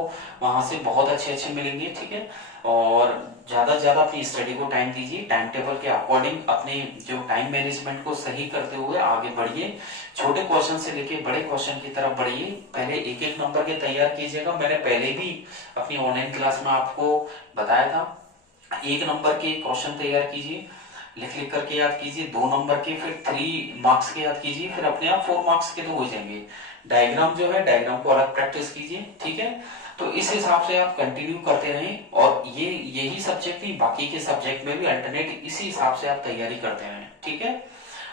वहां से बहुत अच्छे अच्छे मिलेंगे, ठीक है। और ज्यादा से ज्यादा अपनी स्टडी को टाइम दीजिए, टाइम टेबल के अकॉर्डिंग अपने जो टाइम मैनेजमेंट को सही करते हुए आगे बढ़िए। छोटे क्वेश्चन से लेके बड़े क्वेश्चन की तरफ बढ़िए। पहले एक एक नंबर के तैयार कीजिएगा। मैंने पहले भी अपनी ऑनलाइन क्लास में आपको बताया था, 1 नंबर के क्वेश्चन तैयार कीजिए, लिख लिख करके याद कीजिए। 2 नंबर के, फिर 3 मार्क्स के याद कीजिए, फिर अपने आप 4 मार्क्स के तो हो जाएंगे। डायग्राम जो है, डायग्राम को अलग प्रैक्टिस कीजिए, ठीक है। तो इस हिसाब से आप कंटिन्यू करते रहें। और ये यही सब्जेक्ट नहीं, बाकी के सब्जेक्ट में भी अल्टरनेट इसी हिसाब से आप तैयारी करते रहें, ठीक है।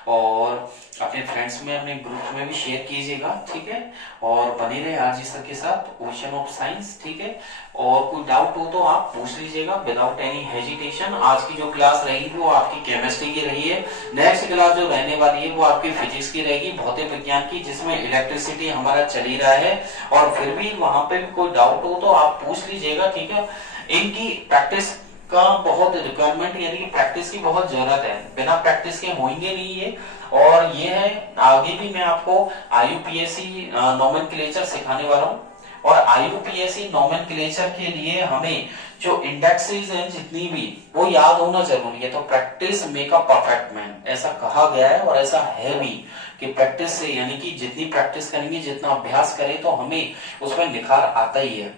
और अपने फ्रेंड्स में, अपने ग्रुप में भी शेयर कीजिएगा, ठीक है। और बने रहे आरजी सर के साथ ओशियन ऑफ साइंस, ठीक है। और कोई डाउट हो तो आप पूछ लीजिएगा विदाउट एनी हेजिटेशन। आज की जो क्लास रहेगी वो आपकी केमिस्ट्री की रही है। नेक्स्ट क्लास जो रहने वाली है वो आपकी फिजिक्स की रहेगी, भौतिक विज्ञान की, जिसमें इलेक्ट्रिसिटी हमारा चल ही रहा है। और फिर भी वहां पे भी कोई डाउट हो तो आप पूछ लीजिएगा, ठीक है। इनकी प्रैक्टिस का बहुत रिक्वायरमेंट, यानी कि प्रैक्टिस की बहुत जरूरत है, बिना प्रैक्टिस के होंगे नहीं ये। और ये है, आगे भी मैं आपको IUPAC नोमेनक्लेचर सिखाने वाला हूँ। और IUPAC नोमेनक्लेचर के लिए हमें जो इंडेक्सेस हैं जितनी भी वो याद होना जरूरी है। तो practice make a perfect man, ऐसा कहा गया है और ऐसा है भी कि प्रैक्टिस से, यानी कि जितनी प्रैक्टिस करेंगे, जितना अभ्यास करें, तो हमें उसमें निखार आता ही है।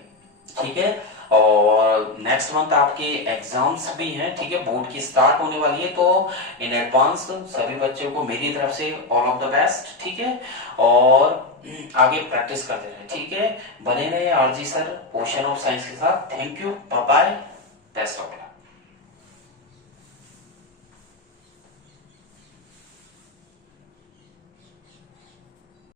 ठीक है, और नेक्स्ट मंथ आपके एग्जाम्स भी हैं, ठीक है, बोर्ड की स्टार्ट होने वाली है। तो इन एडवांस सभी बच्चों को मेरी तरफ से ऑल ऑफ द बेस्ट, ठीक है, और आगे प्रैक्टिस करते रहे, ठीक है। बने रहे RG sir portion of science के साथ। Thank you, bye bye, best of luck.